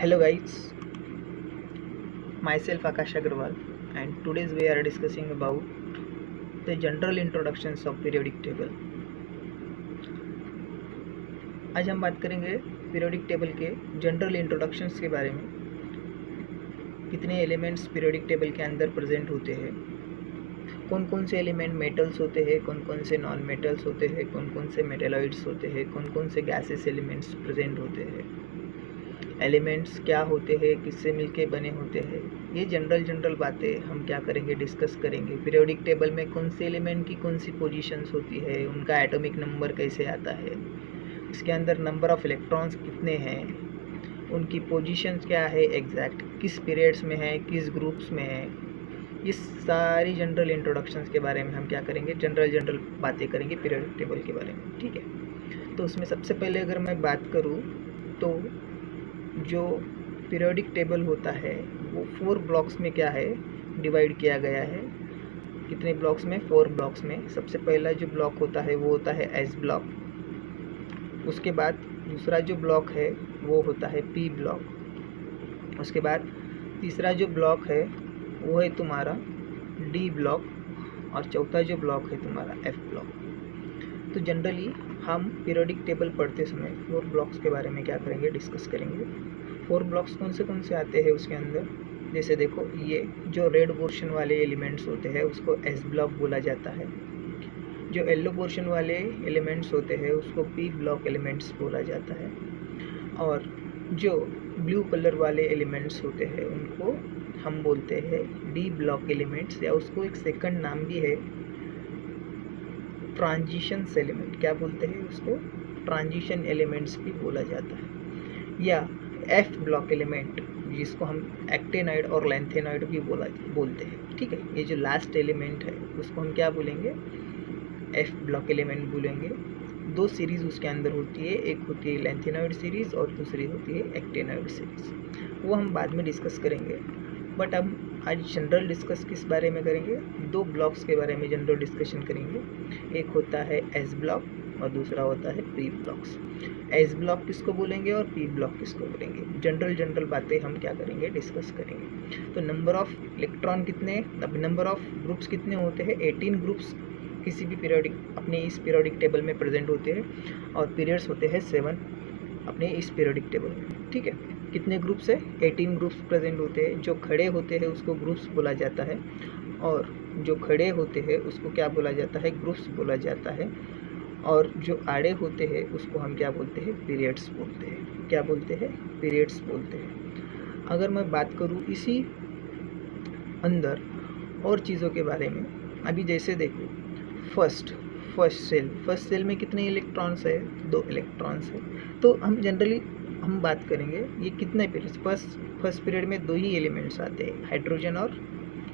Hello guys, myself Akash Agarwal and today's we are discussing about the general introductions of periodic table. आज हम बात करेंगे periodic table के general introductions के बारे में। कितने एलिमेंट्स पीरियोडिक टेबल के अंदर प्रेजेंट होते हैं, कौन कौन से एलिमेंट मेटल्स होते हैं, कौन कौन से नॉन मेटल्स होते हैं, कौन कौन से मेटेलॉइड्स होते हैं, कौन कौन से गैसेस एलिमेंट्स प्रेजेंट होते हैं, एलिमेंट्स क्या होते हैं, किससे मिलके बने होते हैं। ये जनरल बातें हम क्या करेंगे, डिस्कस करेंगे। पीरियोडिक टेबल में कौन से एलिमेंट की कौन सी पोजीशंस होती है, उनका एटॉमिक नंबर कैसे आता है, इसके अंदर नंबर ऑफ इलेक्ट्रॉन्स कितने हैं, उनकी पोजीशंस क्या है, एग्जैक्ट किस पीरियड्स में है, किस ग्रुप्स में है। इस सारी जनरल इंट्रोडक्शंस के बारे में हम क्या करेंगे, जनरल बातें करेंगे पीरियोडिक टेबल के बारे में। ठीक है, तो उसमें सबसे पहले अगर मैं बात करूँ तो जो पीरियोडिक टेबल होता है वो 4 ब्लॉक्स में क्या है, डिवाइड किया गया है। कितने ब्लॉक्स में, 4 ब्लॉक्स में। सबसे पहला जो ब्लॉक होता है वो होता है एस ब्लॉक। उसके बाद दूसरा जो ब्लॉक है वो होता है पी ब्लॉक। उसके बाद तीसरा जो ब्लॉक है वो है तुम्हारा डी ब्लॉक, और चौथा जो ब्लॉक है तुम्हारा एफ ब्लॉक। तो जनरली हम पीरियोडिक टेबल पढ़ते समय 4 ब्लॉक्स के बारे में क्या करेंगे, डिस्कस करेंगे। 4 ब्लॉक्स कौन से आते हैं उसके अंदर, जैसे देखो ये जो रेड पोर्शन वाले एलिमेंट्स होते हैं उसको एस ब्लॉक बोला जाता है। जो येलो पोर्शन वाले एलिमेंट्स होते हैं उसको पी ब्लॉक एलिमेंट्स बोला जाता है। और जो ब्लू कलर वाले एलिमेंट्स होते हैं उनको हम बोलते हैं डी ब्लॉक एलिमेंट्स, या उसको एक सेकंड नाम भी है ट्रांजिशन एलिमेंट। क्या बोलते हैं उसको, ट्रांजिशन एलिमेंट्स भी बोला जाता है। या एफ ब्लॉक एलिमेंट जिसको हम एक्टेनॉइड और लेंथेनॉइड भी बोलते हैं। ठीक है, ये जो लास्ट एलिमेंट है उसको हम क्या बोलेंगे, एफ ब्लॉक एलिमेंट बोलेंगे। 2 सीरीज़ उसके अंदर होती है, एक होती है लेंथेनॉइड सीरीज़ और दूसरी होती है एक्टेनॉइड सीरीज़। वो हम बाद में डिस्कस करेंगे, बट हम आज जनरल डिस्कस किस बारे में करेंगे, 2 ब्लॉक्स के बारे में जनरल डिस्कशन करेंगे। एक होता है एस ब्लॉक और दूसरा होता है पी ब्लॉक्स। एस ब्लॉक किसको बोलेंगे और पी ब्लॉक किसको बोलेंगे, जनरल बातें हम क्या करेंगे, डिस्कस करेंगे। तो नंबर ऑफ इलेक्ट्रॉन कितने, अब नंबर ऑफ ग्रुप्स कितने होते हैं, 18 ग्रुप्स किसी भी पीरियोडिक अपने इस पीरियोडिक टेबल में प्रेजेंट होते हैं, और पीरियड्स होते हैं 7 अपने इस पीरियोडिक टेबल में। ठीक है, कितने ग्रुप्स है, 18 ग्रुप्स प्रेजेंट होते हैं। जो खड़े होते हैं उसको ग्रुप्स बोला जाता है, और जो खड़े होते हैं उसको क्या बोला जाता है, ग्रुप्स बोला जाता है। और जो आड़े होते हैं उसको हम क्या बोलते हैं, पीरियड्स बोलते हैं। क्या बोलते हैं, पीरियड्स बोलते हैं। अगर मैं बात करूँ इसी अंदर और चीज़ों के बारे में, अभी जैसे देखो फर्स्ट सेल में कितने इलेक्ट्रॉन्स है, 2 इलेक्ट्रॉन्स है। तो हम जनरली हम बात करेंगे ये कितने पीरियड्स, फर्स्ट पीरियड में 2 ही एलिमेंट्स आते हैं, हाइड्रोजन और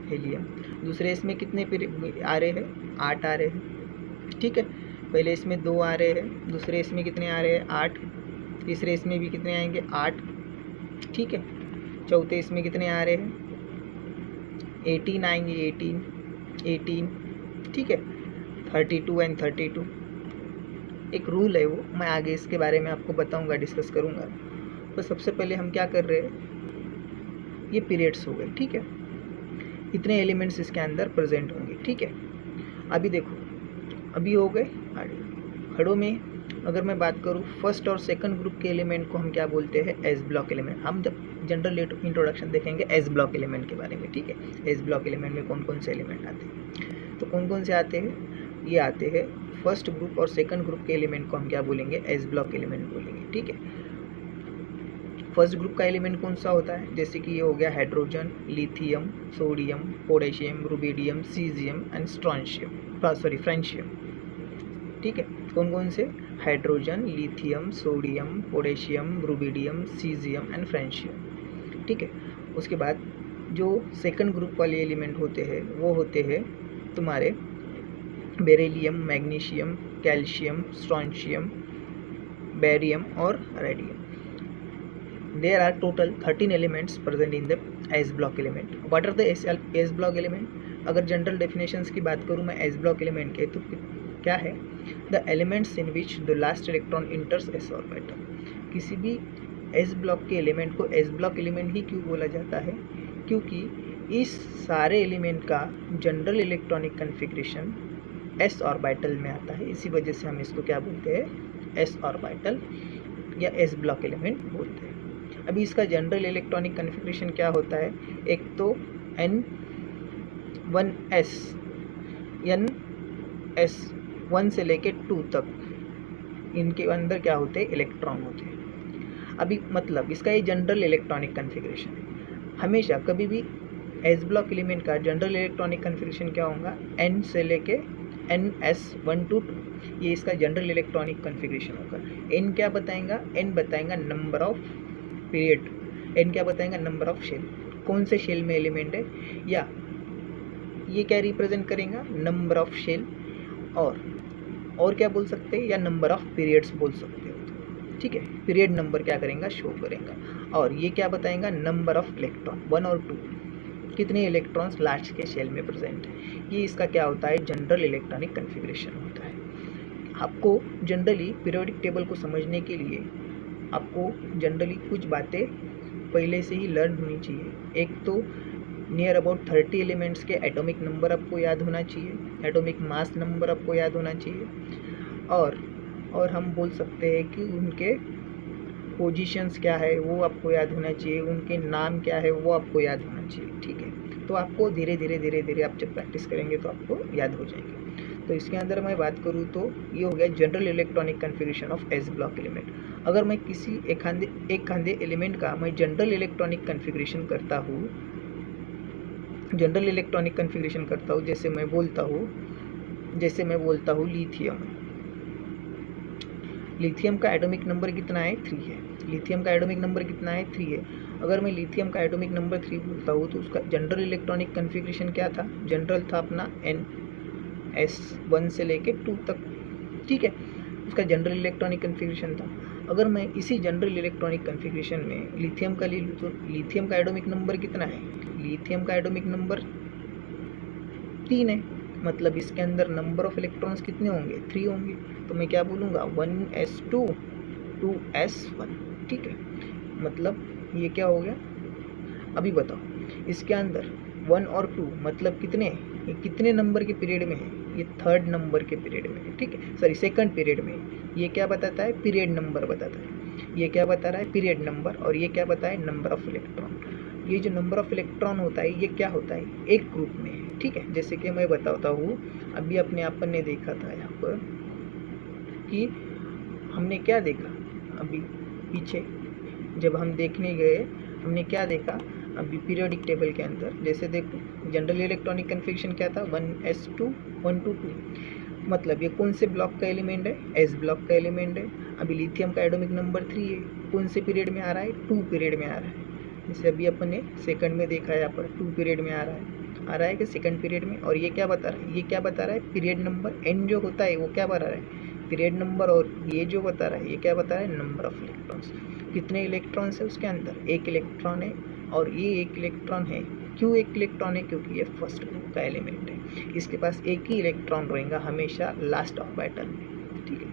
हीलियम। दूसरे इसमें कितने पीरियड आ रहे हैं, 8 आ रहे हैं। ठीक है, पहले इसमें 2 आ रहे हैं, दूसरे इसमें कितने आ रहे हैं, 8। तीसरे इसमें भी कितने आएंगे, 8। ठीक है, चौथे इसमें कितने आ रहे हैं, 18 आएंगे, 18। ठीक है, 32 एंड 32। एक रूल है वो, मैं आगे इसके बारे में आपको बताऊंगा, डिस्कस करूंगा। तो सबसे पहले हम क्या कर रहे हैं, ये पीरियड्स हो गए। ठीक है, इतने एलिमेंट्स इसके अंदर प्रेजेंट होंगे। ठीक है, अभी देखो अभी हो गए खड़ों में। अगर मैं बात करूँ फर्स्ट और सेकंड ग्रुप के एलिमेंट को हम क्या बोलते हैं, एस ब्लॉक एलिमेंट। हम जब जनरल इंट्रोडक्शन देखेंगे एस ब्लॉक एलिमेंट के बारे में। ठीक है, एस ब्लॉक एलिमेंट में कौन कौन से एलिमेंट आते हैं, तो कौन कौन से आते हैं, ये आते हैं फर्स्ट ग्रुप और सेकंड ग्रुप के एलिमेंट को हम क्या बोलेंगे, एस ब्लॉक एलिमेंट बोलेंगे। ठीक है, फर्स्ट ग्रुप का एलिमेंट कौन सा होता है, जैसे कि ये हो गया hydrogen, lithium, sodium, potassium, rubidium, caesium and francium. ठीक है, कौन कौन से, hydrogen, lithium, sodium, potassium, rubidium, caesium and francium. ठीक है, उसके बाद जो सेकंड ग्रुप वाले एलिमेंट होते हैं वो होते हैं तुम्हारे beryllium, magnesium, calcium, strontium, barium और radium. There are total 13 elements present in the S block element. What are the S block element? अगर जनरल डेफिनेशंस की बात करूँ मैं S block element के, तो क्या है, the elements in which the last electron इंटर्स S orbital. किसी भी एस ब्लॉक के एलिमेंट को एस ब्लॉक एलिमेंट ही क्यों बोला जाता है? क्योंकि इस सारे एलिमेंट का general electronic configuration S orbital में आता है, इसी वजह से हम इसको क्या बोलते हैं? एस ऑर्बिटल या एस ब्लॉक एलिमेंट बोलते हैं। अभी इसका जनरल इलेक्ट्रॉनिक कन्फिग्रेशन क्या होता है? एक तो N1s N s 1 से लेके 2 तक इनके अंदर क्या होते हैं? इलेक्ट्रॉन होते हैं। अभी मतलब इसका ये जनरल इलेक्ट्रॉनिक कन्फिग्रेशन है। हमेशा कभी भी एस ब्लॉक एलिमेंट का जनरल इलेक्ट्रॉनिक कन्फिग्रेशन क्या होगा? N से लेके NS1 to 2, ये इसका जनरल इलेक्ट्रॉनिक कन्फिग्रेशन होगा। N क्या बताएगा? N बताएगा नंबर ऑफ पीरियड। N क्या बताएगा? Number of shell. कौन से शेल में एलिमेंट है, या ये क्या रिप्रेजेंट करेगा? Number of shell. और क्या बोल सकते हैं? या नंबर ऑफ पीरियड्स बोल सकते हो। ठीक है, पीरियड नंबर क्या करेगा? शो करेगा। और ये क्या बताएगा? नंबर ऑफ इलेक्ट्रॉन 1 और 2, कितने इलेक्ट्रॉन्स लास्ट के शेल में प्रेजेंट है। ये इसका क्या होता है? जनरल इलेक्ट्रॉनिक कन्फिग्रेशन होता है। आपको जनरली पीरियोडिक टेबल को समझने के लिए आपको जनरली कुछ बातें पहले से ही लर्न होनी चाहिए। एक तो नियर अबाउट 30 एलिमेंट्स के एटॉमिक नंबर आपको याद होना चाहिए, एटॉमिक मास नंबर आपको याद होना चाहिए, और हम बोल सकते हैं कि उनके पोजीशंस क्या है वो आपको याद होना चाहिए, उनके नाम क्या है वो आपको याद होना चाहिए। ठीक है, तो आपको धीरे धीरे आप जब प्रैक्टिस करेंगे तो आपको याद हो जाएंगे। तो इसके अंदर मैं बात करूँ तो ये हो गया general electronic configuration of S block element. अगर मैं किसी एक खांधे एलिमेंट का मैं जनरल इलेक्ट्रॉनिक कन्फिग्रेशन करता हूँ, जैसे मैं बोलता हूँ लिथियम का एटॉमिक नंबर कितना है? 3 है। लिथियम का एटॉमिक नंबर कितना है? 3 है। अगर मैं लिथियम का एटॉमिक नंबर 3 बोलता हूँ तो उसका जनरल इलेक्ट्रॉनिक कन्फिग्रेशन क्या था? जनरल था अपना NS1 से लेके 2 तक। ठीक है, उसका जनरल इलेक्ट्रॉनिक कन्फिग्रेशन था। अगर मैं इसी जनरल इलेक्ट्रॉनिक कन्फिग्रेशन में लिथियम का ले लूँ तो लिथियम का एटॉमिक नंबर कितना है? लिथियम का एटॉमिक नंबर 3 है। मतलब इसके अंदर नंबर ऑफ इलेक्ट्रॉन्स कितने होंगे? 3 होंगे। तो मैं क्या बोलूँगा? 1s2 2s1। ठीक है, मतलब ये क्या हो गया? अभी बताओ, इसके अंदर 1 और 2 मतलब कितने? ये कितने नंबर के पीरियड में है? ये 3rd नंबर के पीरियड में है। ठीक है, सॉरी 2nd पीरियड में है। ये क्या बताता है? पीरियड नंबर बताता है। ये क्या बता रहा है? Period number. और ये क्या बताए? Number of electron. ये जो नंबर ऑफ इलेक्ट्रॉन होता है ये क्या होता है? एक ग्रुप में है। ठीक है, जैसे कि मैं बताता हूँ, अभी अपन ने देखा था यहाँ पर कि हमने क्या देखा अभी पीछे जब हम देखने गए, हमने क्या देखा अभी पीरियोडिक टेबल के अंदर? जैसे देखो, जनरल इलेक्ट्रॉनिक कन्फिग्रेशन क्या था? 1s2 1 to 2। मतलब ये कौन से ब्लॉक का एलिमेंट है? एस ब्लॉक का एलिमेंट है। अभी लिथियम का एटॉमिक नंबर 3 है। कौन से पीरियड में आ रहा है? 2 पीरियड में आ रहा है। जैसे अभी अपन ने सेकंड में देखा है, यहाँ पर 2 पीरियड में आ रहा है कि सेकंड पीरियड में। और ये क्या बता रहा है? ये क्या बता रहा है? Period number. एन जो होता है वो क्या बता रहा है? Period number. और ये जो बता रहा है ये क्या बता रहा है? Number of electrons. कितने इलेक्ट्रॉन्स है उसके अंदर? एक इलेक्ट्रॉन है। और ये एक इलेक्ट्रॉन है। क्यों एक इलेक्ट्रॉन है? क्योंकि ये फर्स्ट ग्रुप का एलिमेंट है। इसके पास एक ही इलेक्ट्रॉन रहेगा हमेशा लास्ट ऑर्बिटल में। ठीक है,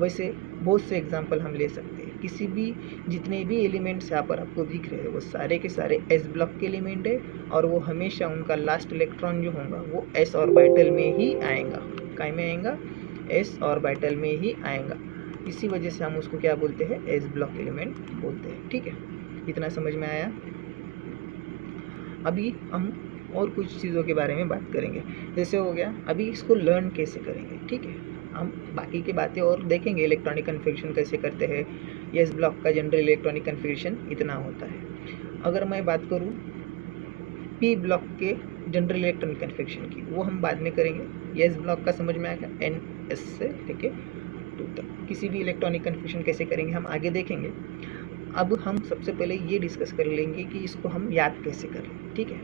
वैसे बहुत से एग्जांपल हम ले सकते हैं। किसी भी जितने भी एलिमेंट्स यहाँ पर आपको दिख रहे हैं वो सारे के सारे एस ब्लॉक के एलिमेंट है। और वो हमेशा उनका लास्ट इलेक्ट्रॉन जो होगा वो एस ऑर्बिटल में ही आएगा। काय में आएगा? एस ऑर्बिटल में ही आएगा। इसी वजह से हम उसको क्या बोलते हैं? एस ब्लॉक एलिमेंट बोलते हैं। ठीक है, इतना समझ में आया? अभी हम और कुछ चीज़ों के बारे में बात करेंगे। जैसे हो गया, अभी इसको लर्न कैसे करेंगे। ठीक है, हम बाकी की बातें और देखेंगे। इलेक्ट्रॉनिक कन्फिग्रेशन कैसे करते हैं, एस ब्लॉक का जनरल इलेक्ट्रॉनिक कन्फिग्रेशन इतना होता है। अगर मैं बात करूँ पी ब्लॉक के जनरल इलेक्ट्रॉनिक कन्फिग्रेशन की, वो हम बाद में करेंगे। एस ब्लॉक का समझ में आएगा, NS से लेके 2 तक किसी भी इलेक्ट्रॉनिक कन्फिग्रेशन कैसे करेंगे हम आगे देखेंगे। अब हम सबसे पहले ये डिस्कस कर लेंगे कि इसको हम याद कैसे करें। ठीक है,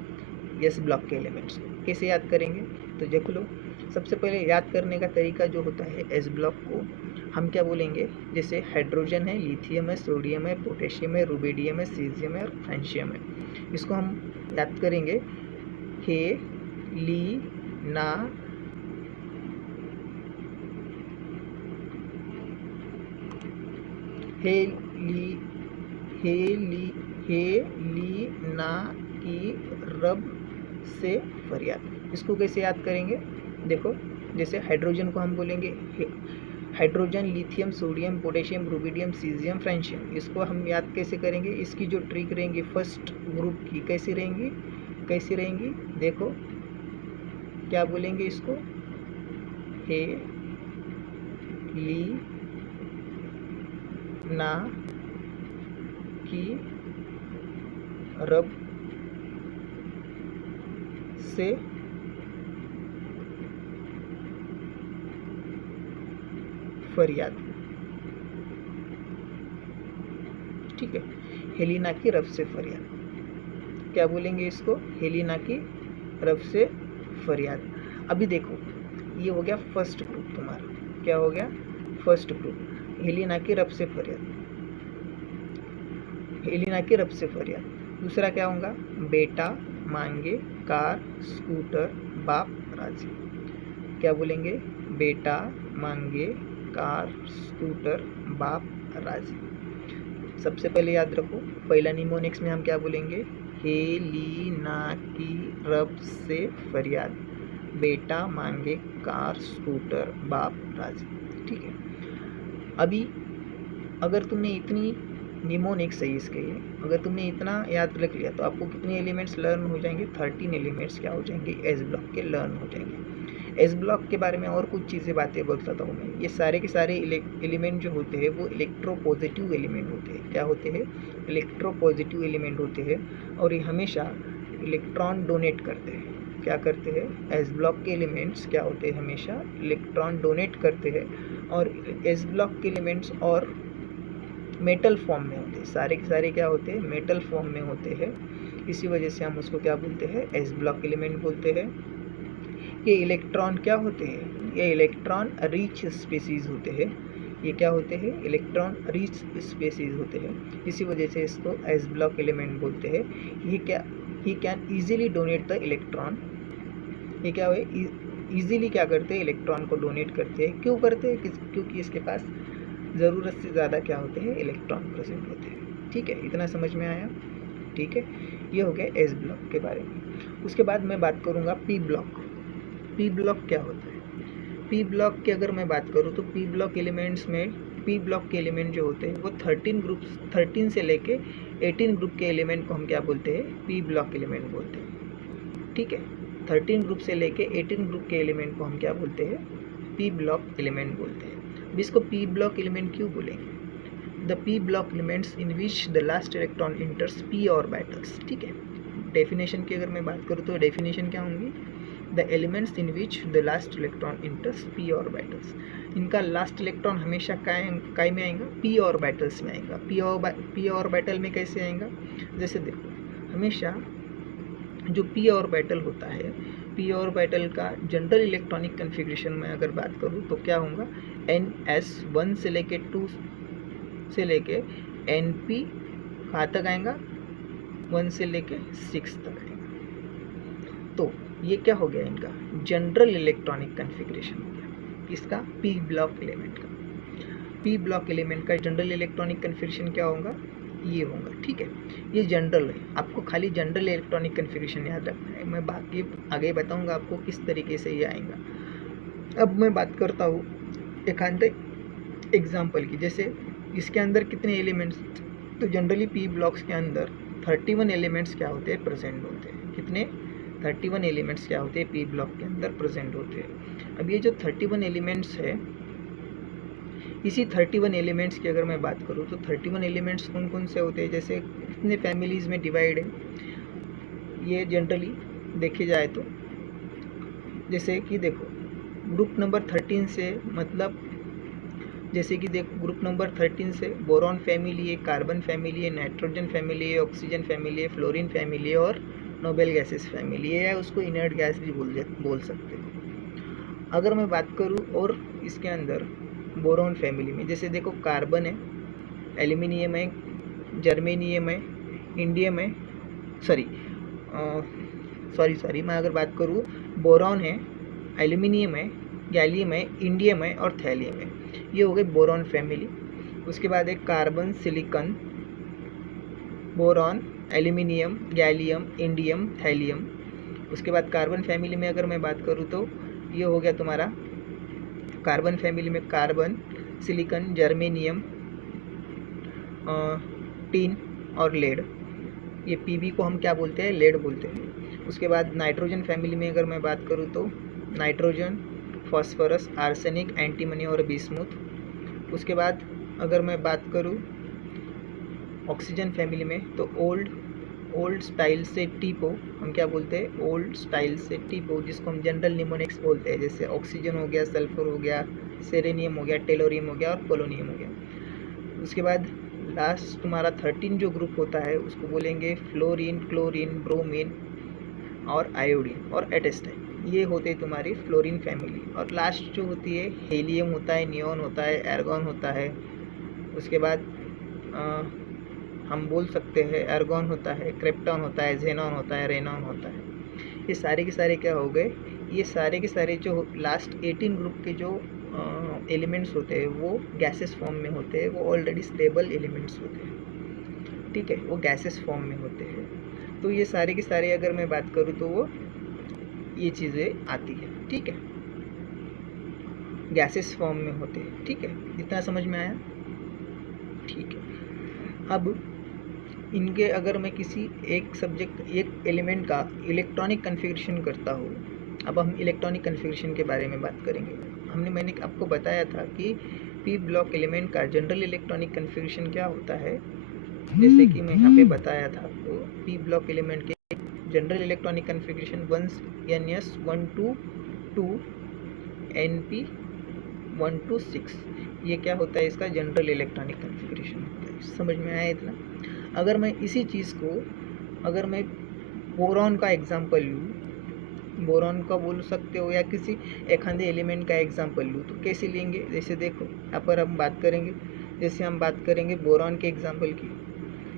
एस ब्लॉक के एलिमेंट्स कैसे याद करेंगे? तो देख लो, सबसे पहले याद करने का तरीका जो होता है एस ब्लॉक को हम क्या बोलेंगे? जैसे हाइड्रोजन है, लिथियम है, सोडियम है, पोटेशियम है, रुबिडियम है, सीजियम है और फ्रांशियम है। इसको हम याद करेंगे हे ली ना हेलियम हेलिना की रब से फरियाद। इसको कैसे याद करेंगे? देखो, जैसे हाइड्रोजन को हम बोलेंगे hydrogen, lithium, sodium, potassium, rubidium, caesium, francium. इसको हम याद कैसे करेंगे? इसकी जो ट्रिक रहेंगी फर्स्ट ग्रुप की कैसी रहेंगी? देखो क्या बोलेंगे इसको? हेलिना की रब से फरियाद। ठीक है, हेलिना की रब से फरियाद। क्या बोलेंगे इसको? हेलिना की रब से फरियाद। अभी देखो, ये हो गया फर्स्ट ग्रुप तुम्हारा। क्या हो गया? फर्स्ट ग्रुप, हेलिना की रब से फरियाद, हेलिना की रब से फरियाद। दूसरा क्या होगा? बेटा मांगे कार स्कूटर बाप राजी। क्या बोलेंगे? बेटा मांगे कार स्कूटर बाप राजी। सबसे पहले याद रखो, पहला निमोनिक्स में हम क्या बोलेंगे? हेलिना की रब से फरियाद, बेटा मांगे कार स्कूटर बाप राजी। ठीक है, अभी अगर तुमने इतनी निमोनिक्स सही इसके, अगर तुमने इतना याद रख लिया तो आपको कितने एलिमेंट्स लर्न हो जाएंगे? 13 एलिमेंट्स क्या हो जाएंगे? एस ब्लॉक के लर्न हो जाएंगे। एस ब्लॉक के बारे में और कुछ चीज़ें बातें बताता हूँ मैं। ये सारे के सारे एलिमेंट जो होते हैं वो इलेक्ट्रोपॉजिटिव एलिमेंट होते हैं। क्या होते हैं? इलेक्ट्रोपॉजिटिव एलिमेंट होते हैं, और ये हमेशा इलेक्ट्रॉन डोनेट करते हैं। क्या करते हैं? एस ब्लॉक के एलिमेंट्स क्या होते हैं? हमेशा इलेक्ट्रॉन डोनेट करते हैं, और एस ब्लॉक के एलिमेंट्स और मेटल फॉर्म में होते हैं। सारे के सारे क्या होते हैं? मेटल फॉर्म में होते हैं। इसी वजह से हम उसको क्या बोलते हैं? एस ब्लॉक एलिमेंट बोलते हैं। ये इलेक्ट्रॉन क्या होते हैं? ये इलेक्ट्रॉन रिच स्पीसीज होते हैं। ये क्या होते हैं? इलेक्ट्रॉन रिच स्पीसीज होते हैं। इसी वजह से इसको एस ब्लॉक एलिमेंट बोलते हैं। He can easily donate the electron. ये क्या है? ईजिली क्या करते हैं? इलेक्ट्रॉन को डोनेट करते हैं। क्यों करते हैं? क्योंकि इसके पास ज़रूरत से ज़्यादा क्या होते हैं? इलेक्ट्रॉन प्रेजेंट होते हैं। ठीक है, इतना समझ में आया? ठीक है, ये हो गया एस ब्लॉक के बारे में। उसके बाद मैं बात करूँगा पी ब्लॉक। पी ब्लॉक क्या होता है? पी ब्लॉक की अगर मैं बात करूँ तो पी ब्लॉक एलिमेंट्स में, पी ब्लॉक के एलिमेंट जो होते हैं वो 13 से लेके 18 ग्रुप के एलिमेंट को हम क्या बोलते हैं? पी ब्लॉक एलिमेंट बोलते हैं। ठीक है, 13 ग्रुप से लेके 18 ग्रुप के एलिमेंट को हम क्या बोलते हैं? पी ब्लॉक एलिमेंट बोलते हैं। अब इसको पी ब्लॉक एलिमेंट क्यों बोलेंगे? The P block elements in which the last electron इंटर्स P orbitals. ठीक है, डेफिनेशन की अगर मैं बात करूँ तो डेफिनेशन क्या होंगी? The elements in which the last electron इंटर्स P orbitals. इनका लास्ट इलेक्ट्रॉन हमेशा काय में आएगा? पी ऑर्बिटल्स में आएगा। पी ऑर्बिटल में कैसे आएगा? जैसे देखो, हमेशा जो पी ऑर्बिटल होता है, पी ऑर्बिटल का जनरल इलेक्ट्रॉनिक कन्फिग्रेशन में अगर बात करूँ तो क्या होगा? NS1 से लेके 2 से लेके NP कहाँ तक आएगा? 1 से लेके 6 तक आएगा। तो ये क्या हो गया? इनका जनरल इलेक्ट्रॉनिक कन्फिग्रेशन हो गया। किसका? पी ब्लॉक एलिमेंट का। पी ब्लॉक एलिमेंट का जनरल इलेक्ट्रॉनिक कन्फिग्रेशन क्या होगा? ये होगा। ठीक है, ये जनरल है, आपको खाली जनरल इलेक्ट्रॉनिक कन्फिग्रेशन याद रखना है। मैं बाकी आगे बताऊंगा आपको किस तरीके से ये आएगा। अब मैं बात करता हूँ एक एग्जाम्पल की। जैसे इसके अंदर कितने एलिमेंट्स? तो जनरली पी ब्लॉक्स के अंदर 31 एलिमेंट्स क्या होते हैं? प्रेजेंट होते हैं। कितने? 31 एलिमेंट्स क्या होते हैं? पी ब्लॉक के अंदर प्रेजेंट होते हैं। अब ये जो 31 एलिमेंट्स है, इसी 31 एलिमेंट्स की अगर मैं बात करूँ तो 31 एलिमेंट्स कौन कौन से होते हैं? जैसे कितने फैमिलीज़ में डिवाइड है ये जनरली देखे जाए तो, जैसे कि देखो ग्रुप नंबर 13 से, मतलब जैसे कि देखो ग्रुप नंबर 13 से बोरॉन फैमिली है, कार्बन फैमिली है, नाइट्रोजन फैमिली है, ऑक्सीजन फैमिली है, फ्लोरीन फैमिली है, और नोबेल गैसेस फैमिली है, या उसको इनर्ट गैस भी बोल सकते हो। अगर मैं बात करूँ और इसके अंदर बोरॉन फैमिली में, जैसे देखो कार्बन है, एल्यूमिनियम है, जर्मेनियम है, इंडियम है, सॉरी मैं अगर बात करूँ, बोरॉन है, एल्यूमिनियम है, गैलियम है, इंडियम है और थैलियम है। ये हो गए बोरॉन फैमिली। उसके बाद एक carbon, silicon, boron, aluminium, gallium, indium, thallium. उसके बाद कार्बन फैमिली में अगर मैं बात करूँ तो ये हो गया तुम्हारा कार्बन फैमिली में कार्बन, सिलिकॉन, जर्मेनियम, टिन और लेड। ये पीबी को हम क्या बोलते हैं, लेड बोलते हैं। उसके बाद नाइट्रोजन फैमिली में अगर मैं बात करूँ तो नाइट्रोजन, फॉस्फोरस, आर्सेनिक, एंटीमनी और बिस्मुथ। उसके बाद अगर मैं बात करूँ ऑक्सीजन फैमिली में तो ओल्ड स्टाइल से टीपो, हम क्या बोलते हैं, ओल्ड स्टाइल से टीपो, जिसको हम जनरल निमोनिक्स बोलते हैं। जैसे ऑक्सीजन हो गया, सल्फर हो गया, सेरेनियम हो गया, टेलोरियम हो गया और पोलोनियम हो गया। उसके बाद लास्ट तुम्हारा 13 जो ग्रुप होता है उसको बोलेंगे फ्लोरीन, क्लोरीन, ब्रोमीन और आयोडीन और एटेस्टाइन। ये होते हैं तुम्हारी फ्लोरीन फैमिली। और लास्ट जो होती है हीलियम होता है, नियॉन होता है, एर्गॉन होता है। उसके बाद हम बोल सकते हैं एर्गॉन होता है, क्रिप्टॉन होता है, जेनॉन होता है, रेनॉन होता है। ये सारे के सारे क्या हो गए, ये सारे के सारे जो लास्ट 18 ग्रुप के जो एलिमेंट्स होते हैं वो गैसेस फॉर्म में होते हैं, वो ऑलरेडी स्टेबल एलिमेंट्स होते हैं, ठीक है, वो गैसेस फॉर्म में होते हैं। तो ये सारे के सारे अगर मैं बात करूँ तो वो ये चीज़ें आती है, ठीक है, गैसेस फॉर्म में होते हैं, ठीक है। इतना समझ में आया, ठीक है। अब इनके अगर मैं किसी एक सब्जेक्ट, एक एलिमेंट का इलेक्ट्रॉनिक कन्फिगरेशन करता हूँ, अब हम इलेक्ट्रॉनिक कन्फिगरेशन के बारे में बात करेंगे। मैंने आपको बताया था कि पी ब्लॉक एलिमेंट का जनरल इलेक्ट्रॉनिक कन्फिगरेशन क्या होता है। जैसे कि मैं यहाँ पे बताया था, तो पी ब्लॉक एलिमेंट के general electronic configuration 1s122 np 126, ये क्या होता है, इसका जनरल इलेक्ट्रॉनिक कन्फिगरेशन होता है। समझ में आया इतना। अगर मैं इसी चीज़ को, अगर मैं बोरॉन का एग्जांपल लूँ, बोरॉन का बोल सकते हो या किसी एक आधे एलिमेंट का एग्जांपल लूँ तो कैसे लेंगे। जैसे देखो यहाँ पर हम बात करेंगे, जैसे हम बात करेंगे बोरॉन के एग्जांपल की,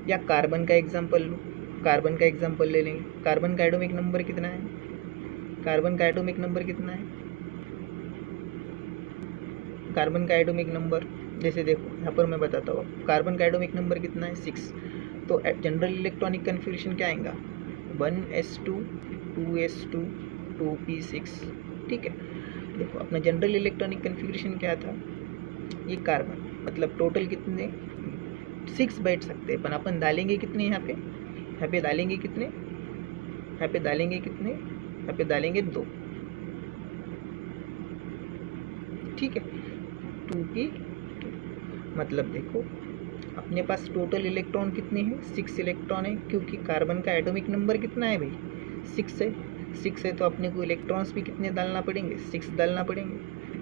या कार्बन का एग्जांपल लूँ, कार्बन का एग्जांपल ले लेंगे। कार्बन का एटॉमिक नंबर कितना है, कार्बन का एटॉमिक नंबर कितना है, कार्बन का एटॉमिक नंबर, जैसे देखो यहाँ पर मैं बताता हूँ कार्बन का एटॉमिक नंबर कितना है, 6। तो जनरल इलेक्ट्रॉनिक कन्फिगरेशन क्या आएगा, 1s2 2s2 2p6, ठीक है। देखो अपना जनरल इलेक्ट्रॉनिक कन्फिगरेशन क्या था, ये कार्बन, मतलब टोटल कितने 6 बैठ सकते हैं, पर अपन डालेंगे कितने यहाँ पे डालेंगे कितने, यहाँ पे डालेंगे कितने, यहाँ पे डालेंगे 2, ठीक है, 2p, मतलब देखो अपने पास टोटल इलेक्ट्रॉन कितने हैं, 6 इलेक्ट्रॉन है, क्योंकि कार्बन का एटॉमिक नंबर कितना है भाई, 6 है, तो अपने को इलेक्ट्रॉन्स भी कितने डालना पड़ेंगे, 6 डालना पड़ेंगे।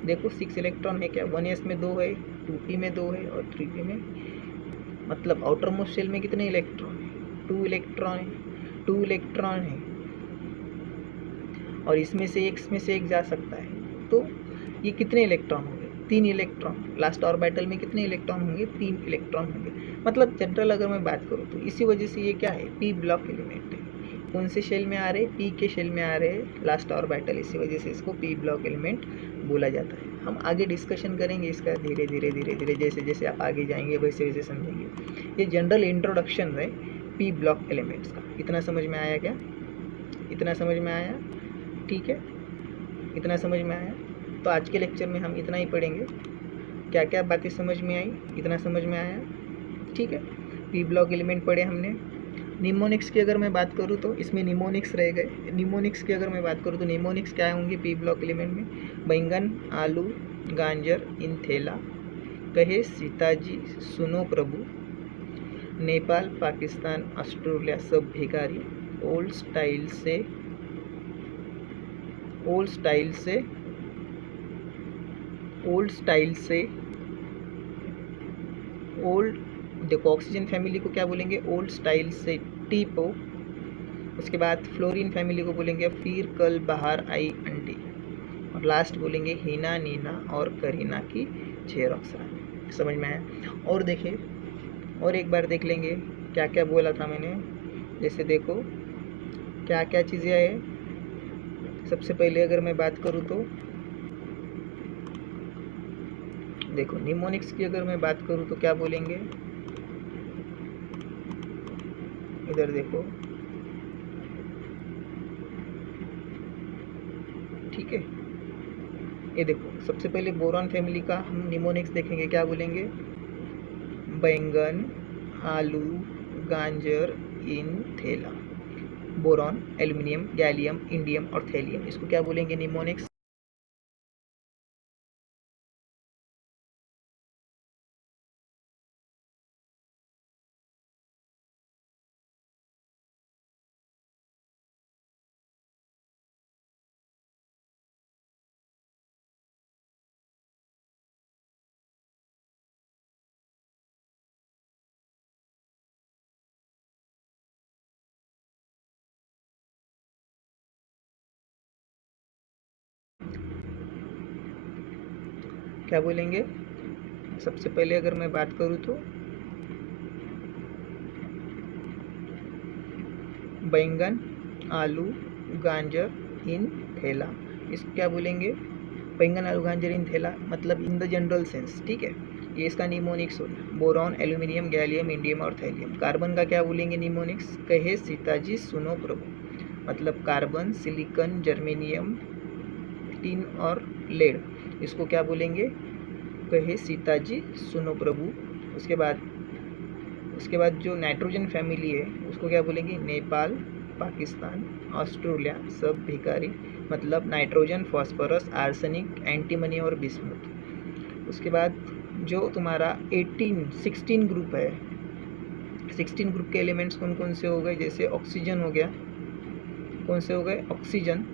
देखो 6 इलेक्ट्रॉन है क्या, 1s में 2 है, 2p में 2 है और 3p में, मतलब आउटर मोस्ट शेल में कितने इलेक्ट्रॉन है, 2 इलेक्ट्रॉन है, 2 इलेक्ट्रॉन है, और इसमें से एक जा सकता है। तो ये कितने इलेक्ट्रॉन होंगे, 3 इलेक्ट्रॉन। लास्ट ऑर्बिटल में कितने इलेक्ट्रॉन होंगे, 3 इलेक्ट्रॉन होंगे। मतलब जनरल अगर मैं बात करूँ तो इसी वजह से ये क्या है, पी ब्लॉक एलिमेंट है। कौन से शेल में आ रहे हैं, पी के शेल में आ रहे हैं, लास्ट ऑर्बिटल, इसी वजह से इसको पी ब्लॉक एलिमेंट बोला जाता है। हम आगे डिस्कशन करेंगे इसका धीरे धीरे, जैसे जैसे आप आगे जाएंगे वैसे वैसे समझेंगे। ये जनरल इंट्रोडक्शन है पी ब्लॉक एलिमेंट्स का। इतना समझ में आया क्या, इतना समझ में आया, ठीक है, इतना समझ में आया। तो आज के लेक्चर में हम इतना ही पढ़ेंगे, क्या क्या बातें समझ में आई, इतना समझ में आया, ठीक है। पी ब्लॉक एलिमेंट पढ़े हमने। निमोनिक्स की अगर मैं बात करूँ तो इसमें निमोनिक्स रह गए। निमोनिक्स की अगर मैं बात करूँ तो निमोनिक्स क्या होंगे पी ब्लॉक एलिमेंट में, बैंगन, आलू, गाजर, इन थैला, कहे सीताजी सुनो प्रभु, नेपाल, पाकिस्तान, ऑस्ट्रेलिया सब भिखारी, ओल्ड स्टाइल से ओल्ड, देखो ऑक्सीजन फैमिली को क्या बोलेंगे, ओल्ड स्टाइल से टीपो। उसके बाद फ्लोरीन फैमिली को बोलेंगे फिर कल बाहर आई अंडी, और लास्ट बोलेंगे हीना, नीना और करीना की जेरोक्स। समझ में आया। और देखे, और एक बार देख लेंगे क्या क्या बोला था मैंने। जैसे देखो क्या क्या चीज़ें है। सबसे पहले अगर मैं बात करूँ तो देखो निमोनिक्स की अगर मैं बात करूँ तो क्या बोलेंगे, इधर देखो, ठीक है। ये देखो, सबसे पहले बोरॉन फैमिली का हम निमोनिक्स देखेंगे, क्या बोलेंगे? बैंगन, आलू, गाजर, इन, थैला। बोरॉन, एल्युमिनियम, गैलियम, इंडियम और थैलियम, इसको क्या बोलेंगे? निमोनिक्स। क्या बोलेंगे? सबसे पहले अगर मैं बात करूँ तो बैंगन, आलू, गाजर, इन, थैला, इसको क्या बोलेंगे? बैंगन, आलू, गाजर, इन, थैला, मतलब इन द जनरल सेंस, ठीक है। ये इसका निमोनिक्स होगा। बोरॉन, एल्यूमिनियम, गैलियम, इंडियम और थैलियम। कार्बन का क्या बोलेंगे निमोनिक्स? कहे सीताजी सुनो प्रभु, मतलब कार्बन, सिलिकॉन, जर्मेनियम, टिन और लेड, इसको क्या बोलेंगे? कहे सीताजी सुनो प्रभु। उसके बाद जो नाइट्रोजन फैमिली है उसको क्या बोलेंगे? नेपाल, पाकिस्तान, ऑस्ट्रेलिया, सब भिखारी, मतलब नाइट्रोजन, फॉस्फोरस, आर्सेनिक, एंटीमनी और बिस्मुथ। उसके बाद जो तुम्हारा 16 ग्रुप है, 16 ग्रुप के एलिमेंट्स कौन कौन से हो गए? जैसे ऑक्सीजन हो गया, कौन से हो गए? ऑक्सीजन,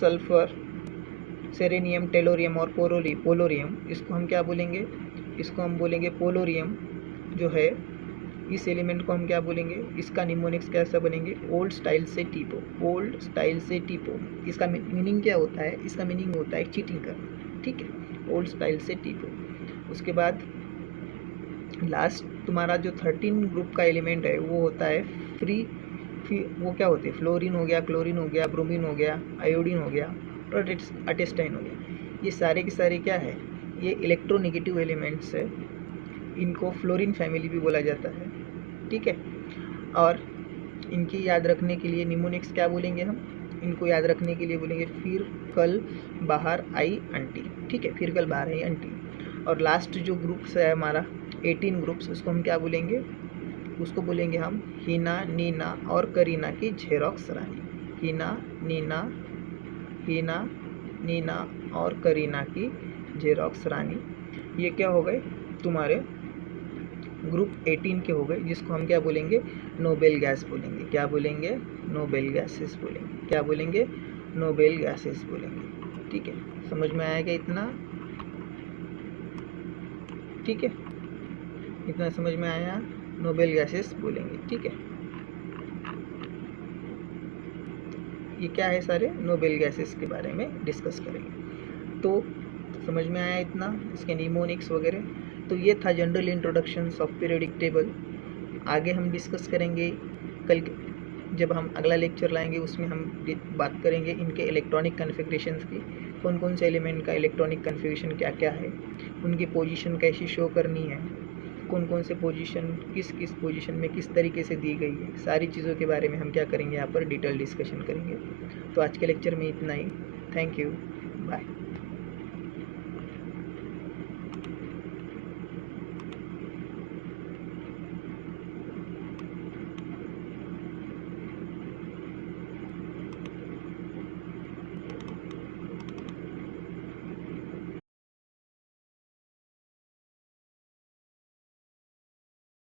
सल्फर, सेरेनियम, टेलोरियम और पोलोरियम, इसको हम क्या बोलेंगे? इसको हम बोलेंगे पोलोरियम जो है, इस एलिमेंट को हम क्या बोलेंगे? इसका निमोनिक्स कैसा बनेंगे? ओल्ड स्टाइल से टीपो, ओल्ड स्टाइल से टीपो। इसका मीनिंग क्या होता है? इसका मीनिंग होता है चीटिंग करना, ठीक है, ओल्ड स्टाइल से टीपो। उसके बाद लास्ट तुम्हारा जो 13 ग्रुप का एलिमेंट है वो होता है वो क्या होते हैं? फ्लोरीन हो गया, क्लोरीन हो गया, ब्रोमीन हो गया, आयोडीन हो गया और अटेस्टाइन हो गया। ये सारे के सारे क्या है? ये इलेक्ट्रोनेगेटिव एलिमेंट्स है, इनको फ्लोरीन फैमिली भी बोला जाता है, ठीक है। और इनकी याद रखने के लिए निमोनिक्स क्या बोलेंगे हम? इनको याद रखने के लिए बोलेंगे फिर कल बाहर आई आंटी, ठीक है, फिर कल बाहर आई आंटी। और लास्ट जो ग्रुप्स है हमारा 18 ग्रुप्स, उसको हम क्या बोलेंगे? उसको बोलेंगे हम हीना, नीना और करीना की जेरोक्स रानी। हीना, नीना और करीना की जेरोक्स रानी, ये क्या हो गए? तुम्हारे ग्रुप 18 के हो गए, जिसको हम क्या बोलेंगे? नोबेल गैस बोलेंगे। क्या बोलेंगे? नोबेल गैसेस बोलेंगे। क्या बोलेंगे? नोबेल गैसेस बोलेंगे, ठीक है। समझ में आएगा इतना? ठीक है, इतना समझ में आया? नोबेल गैसेस बोलेंगे, ठीक है। ये क्या है? सारे नोबेल गैसेस के बारे में डिस्कस करेंगे। तो समझ में आया इतना, इसके निमोनिक्स वगैरह? तो ये था general introduction of periodic table. आगे हम डिस्कस करेंगे कल जब हम अगला लेक्चर लाएंगे, उसमें हम बात करेंगे इनके इलेक्ट्रॉनिक कन्फिग्रेशंस की, कौन कौन से एलिमेंट का इलेक्ट्रॉनिक कन्फिग्रेशन क्या क्या है, उनकी पोजीशन कैसी शो करनी है, कौन कौन से पोजीशन किस किस पोजीशन में किस तरीके से दी गई है, सारी चीज़ों के बारे में हम क्या करेंगे? यहाँ पर डिटेल डिस्कशन करेंगे। तो आज के लेक्चर में इतना ही। Thank you, bye.